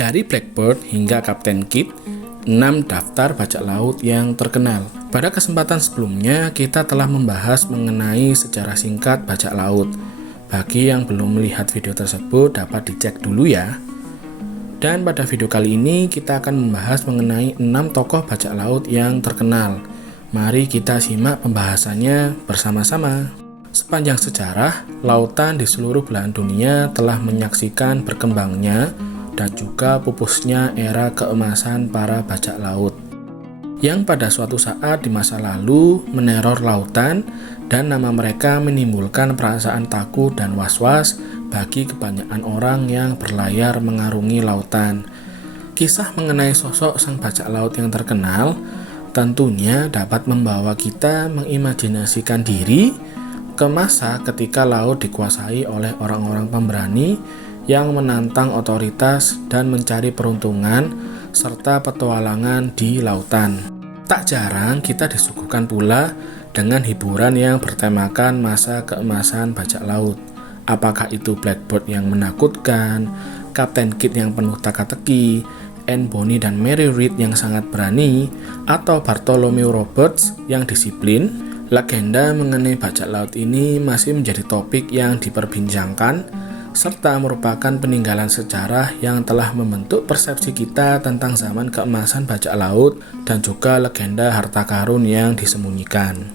Dari Blackbird hingga Kapten Kidd, 6 daftar bajak laut yang terkenal. Pada kesempatan sebelumnya, kita telah membahas mengenai sejarah singkat bajak laut. Bagi yang belum melihat video tersebut, dapat dicek dulu ya. Dan pada video kali ini, kita akan membahas mengenai 6 tokoh bajak laut yang terkenal. Mari kita simak pembahasannya bersama-sama. Sepanjang sejarah, lautan di seluruh belahan dunia telah menyaksikan berkembangnya dan juga pupusnya era keemasan para bajak laut, yang pada suatu saat di masa lalu meneror lautan, dan nama mereka menimbulkan perasaan takut dan was-was bagi kebanyakan orang yang berlayar mengarungi lautan. Kisah mengenai sosok sang bajak laut yang terkenal tentunya dapat membawa kita mengimajinasikan diri ke masa ketika laut dikuasai oleh orang-orang pemberani yang menantang otoritas dan mencari peruntungan serta petualangan di lautan. Tak jarang kita disuguhkan pula dengan hiburan yang bertemakan masa keemasan bajak laut. Apakah itu Blackbird yang menakutkan, Kapten Kidd yang penuh teka-teki, Anne Bonny dan Mary Read yang sangat berani, atau Bartholomew Roberts yang disiplin? Legenda mengenai bajak laut ini masih menjadi topik yang diperbincangkan, serta merupakan peninggalan sejarah yang telah membentuk persepsi kita tentang zaman keemasan bajak laut dan juga legenda harta karun yang disembunyikan.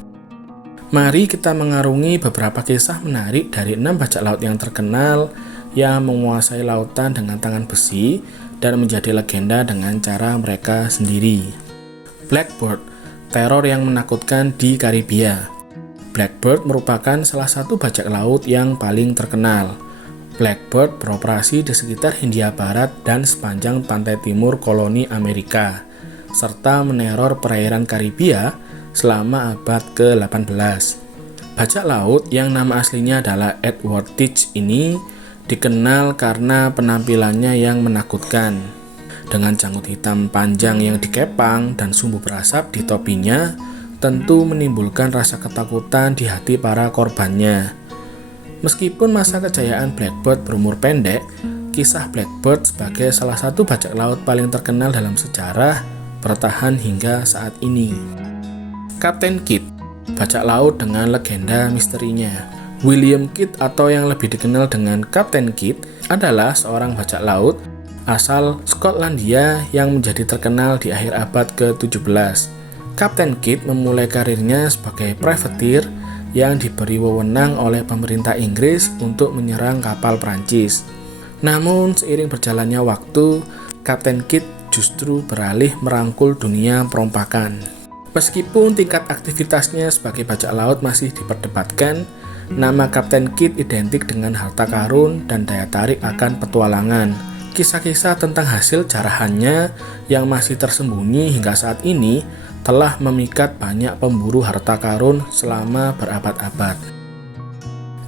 Mari kita mengarungi beberapa kisah menarik dari 6 bajak laut yang terkenal yang menguasai lautan dengan tangan besi dan menjadi legenda dengan cara mereka sendiri. Blackbird, teror yang menakutkan di Karibia. Blackbird merupakan salah satu bajak laut yang paling terkenal. Blackbird beroperasi di sekitar Hindia Barat dan sepanjang pantai timur koloni Amerika, serta meneror perairan Karibia selama abad ke-18. Bajak laut yang nama aslinya adalah Edward Teach ini dikenal karena penampilannya yang menakutkan. Dengan janggut hitam panjang yang dikepang dan sumbu berasap di topinya, tentu menimbulkan rasa ketakutan di hati para korbannya. Meskipun masa kejayaan Blackbird berumur pendek, kisah Blackbird sebagai salah satu bajak laut paling terkenal dalam sejarah bertahan hingga saat ini. Kapten Kidd, bajak laut dengan legenda misterinya. William Kidd atau yang lebih dikenal dengan Kapten Kidd adalah seorang bajak laut asal Skotlandia yang menjadi terkenal di akhir abad ke-17. Kapten Kidd memulai karirnya sebagai privateer yang diberi wewenang oleh pemerintah Inggris untuk menyerang kapal Prancis. Namun seiring berjalannya waktu, Kapten Kidd justru beralih merangkul dunia perompakan. Meskipun tingkat aktivitasnya sebagai bajak laut masih diperdebatkan, nama Kapten Kidd identik dengan harta karun dan daya tarik akan petualangan. Kisah-kisah tentang hasil jarahannya yang masih tersembunyi hingga saat ini telah memikat banyak pemburu harta karun selama berabad-abad.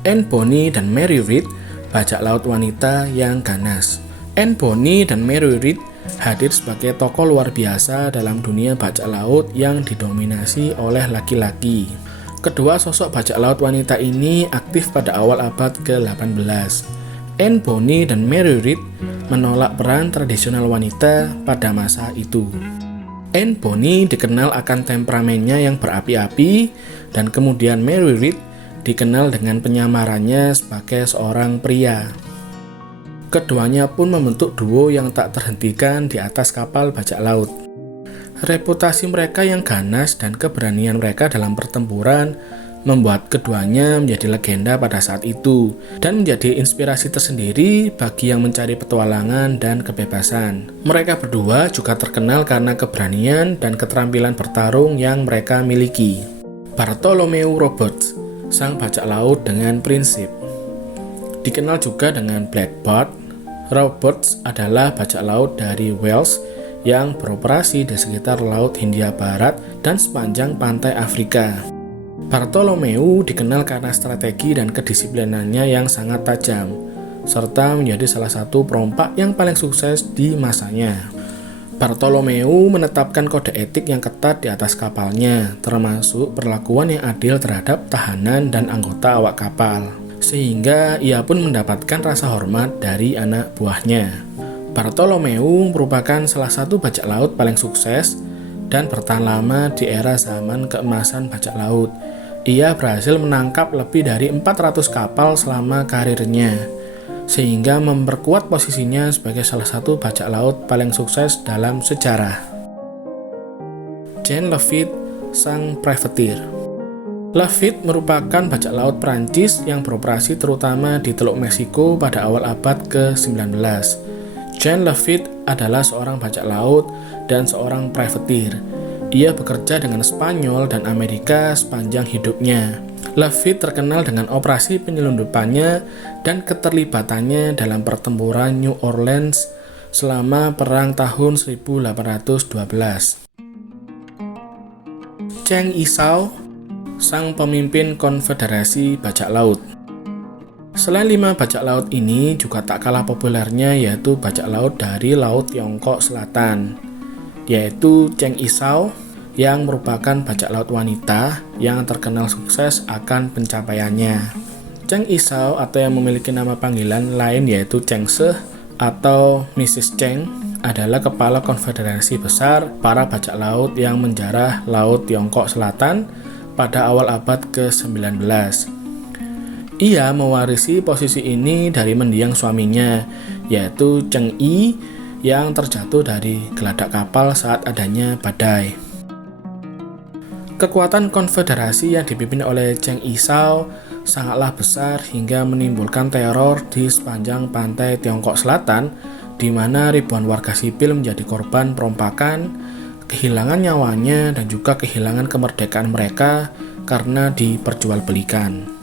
Anne Bonny dan Mary Read, bajak laut wanita yang ganas. Anne Bonny dan Mary Read hadir sebagai tokoh luar biasa dalam dunia bajak laut yang didominasi oleh laki-laki. Kedua sosok bajak laut wanita ini aktif pada awal abad ke-18. Anne Bonny dan Mary Read menolak peran tradisional wanita pada masa itu. Anne Bonny dikenal akan temperamennya yang berapi-api, dan kemudian Mary Read dikenal dengan penyamarannya sebagai seorang pria. Keduanya pun membentuk duo yang tak terhentikan di atas kapal bajak laut. Reputasi mereka yang ganas dan keberanian mereka dalam pertempuran membuat keduanya menjadi legenda pada saat itu dan menjadi inspirasi tersendiri bagi yang mencari petualangan dan kebebasan. Mereka berdua juga terkenal karena keberanian dan keterampilan bertarung yang mereka miliki. Bartholomew Roberts, sang bajak laut dengan prinsip. Dikenal juga dengan Blackbird, Roberts adalah bajak laut dari Wales yang beroperasi di sekitar Laut Hindia Barat dan sepanjang pantai Afrika. Bartholomew dikenal karena strategi dan kedisiplinannya yang sangat tajam, serta menjadi salah satu perompak yang paling sukses di masanya. Bartholomew menetapkan kode etik yang ketat di atas kapalnya, termasuk perlakuan yang adil terhadap tahanan dan anggota awak kapal, sehingga ia pun mendapatkan rasa hormat dari anak buahnya. Bartolomeu merupakan salah satu bajak laut paling sukses dan bertahan lama di era zaman keemasan bajak laut. Ia berhasil menangkap lebih dari 400 kapal selama karirnya, sehingga memperkuat posisinya sebagai salah satu bajak laut paling sukses dalam sejarah. Jean Lafitte, sang privateer. Lafitte merupakan bajak laut Prancis yang beroperasi terutama di Teluk Meksiko pada awal abad ke-19. Jean Lafitte adalah seorang bajak laut dan seorang privateer. Ia bekerja dengan Spanyol dan Amerika sepanjang hidupnya. Lafitte terkenal dengan operasi penyelundupannya dan keterlibatannya dalam pertempuran New Orleans selama Perang tahun 1812. Cheng Isao, sang pemimpin Konfederasi Bajak Laut. Selain 5 bajak laut ini juga tak kalah populernya yaitu bajak laut dari Laut Tiongkok Selatan, yaitu Cheng Isao yang merupakan bajak laut wanita yang terkenal sukses akan pencapaiannya. Cheng Isao atau yang memiliki nama panggilan lain yaitu Cheng Se atau Mrs. Cheng adalah kepala konfederasi besar para bajak laut yang menjarah Laut Tiongkok Selatan pada awal abad ke-19. Ia mewarisi posisi ini dari mendiang suaminya, yaitu Cheng Yi yang terjatuh dari geladak kapal saat adanya badai. Kekuatan konfederasi yang dipimpin oleh Cheng Isao sangatlah besar hingga menimbulkan teror di sepanjang pantai Tiongkok Selatan, di mana ribuan warga sipil menjadi korban perompakan, kehilangan nyawanya, dan juga kehilangan kemerdekaan mereka karena diperjualbelikan.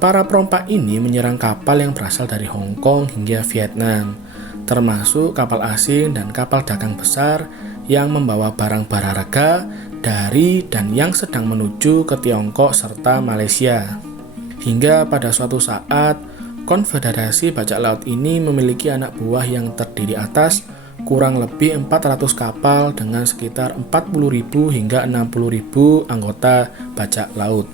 Para perompak ini menyerang kapal yang berasal dari Hong Kong hingga Vietnam, termasuk kapal asing dan kapal dagang besar yang membawa barang berharga dari dan yang sedang menuju ke Tiongkok serta Malaysia. Hingga pada suatu saat, Konfederasi Bajak Laut ini memiliki anak buah yang terdiri atas kurang lebih 400 kapal dengan sekitar 40.000 hingga 60.000 anggota bajak laut.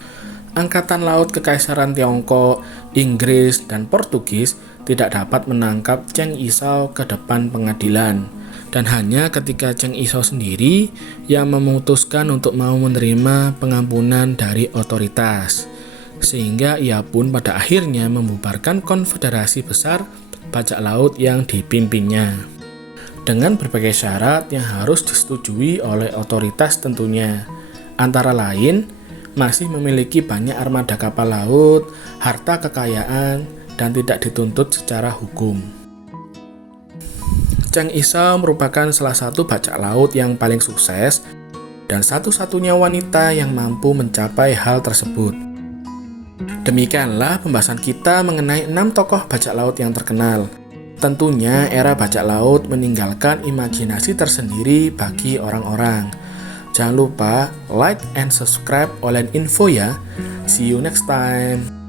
Angkatan Laut Kekaisaran Tiongkok, Inggris, dan Portugis tidak dapat menangkap Cheng Isao ke depan pengadilan. Dan hanya ketika Cheng Isao sendiri yang memutuskan untuk mau menerima pengampunan dari otoritas. Sehingga ia pun pada akhirnya membubarkan konfederasi besar bajak laut yang dipimpinnya. Dengan berbagai syarat yang harus disetujui oleh otoritas tentunya. Antara lain, masih memiliki banyak armada kapal laut, harta kekayaan, dan tidak dituntut secara hukum. Cheng Isao merupakan salah satu bajak laut yang paling sukses dan satu-satunya wanita yang mampu mencapai hal tersebut. Demikianlah pembahasan kita mengenai 6 tokoh bajak laut yang terkenal. Tentunya era bajak laut meninggalkan imajinasi tersendiri bagi orang-orang. Jangan lupa like and subscribe Online Info ya. See you next time.